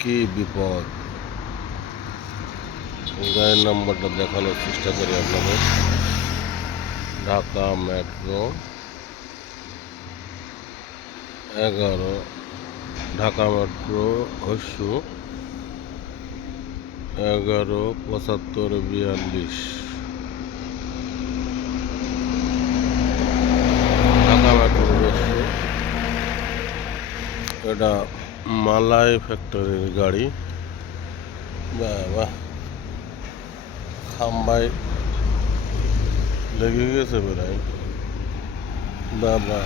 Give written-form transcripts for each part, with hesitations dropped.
কি বিপদ! গাড়ির নাম্বারটা দেখানোর চেষ্টা করি আপনাদের। ঢাকা মেট্রো 11, ঢাকা মেট্রো হস্যু 117542। ঢাকা মেট্রো হস্যু, এটা মালাই ফ্যাক্টরির গাড়ি। বাবা, খাম্বায় লেগে গেছে প্রায়। বাবা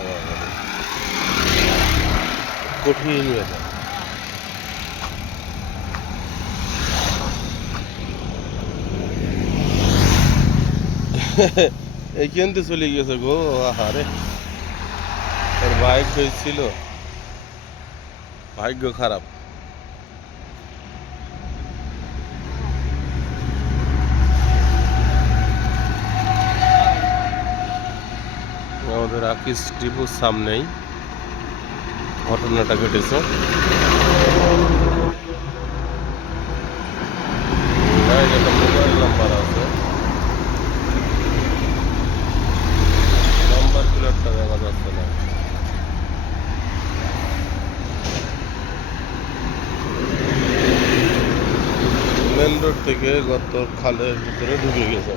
কঠিন ব্যাপার। এইখান থেকে চলে গেছে গো। আহারে, ওর ভাগ্য ছিল, ভাগ্য খারাপ। আমাদের আকিস টিপুর সামনেই ঘটনাটা ঘটেছে। একটা মোবাইল নাম্বার আছে, নাম্বার প্লেটটা দেখা যাচ্ছে না। মেন রোড থেকে গত খালের ভিতরে ঢুকে গেছে।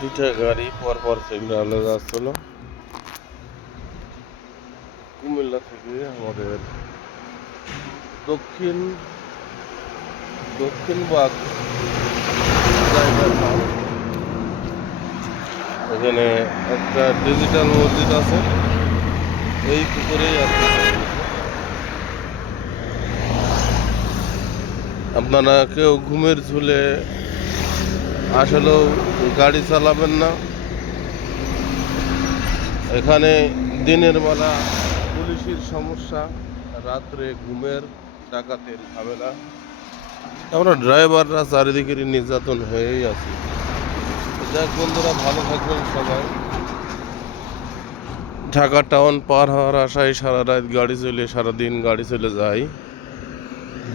দুটা গাড়ি পরপর সিগনালে যাচ্ছিল। কুমিল্লা থেকে আমাদের দক্ষিণ বাগ এখানে একটা ডিজিটাল মসজিদ আছে, এই পুকুরেই আছে। আপনারা কেউ ঘুমের ঝুলে আসলেও গাড়ি চালাবেন না। এখানে দিনের বেলা পুলিশের সমস্যা, রাত্রে ঘুমের ডাকাতের ঝামেলা। আমরা ড্রাইভাররা চারিদিকের নির্যাতন হয়েই আছি। যাক বন্ধুরা, ভালো থাকবেন সবাই। ঢাকা টাউন পার হওয়ার আশায় সারা রাত গাড়ি চলে, সারাদিন গাড়ি চলে যায়,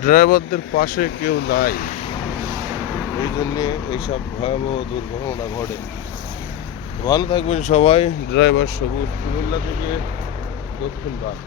ড্রাইভারদের পাশে কেউ নাই। এই জন্যে এইসব ভয়াবহ দুর্ঘটনা ঘটে। ভালো থাকবেন সবাই। ড্রাইভার সবুজ, কুমিল্লা থেকে দক্ষিণ বাগ।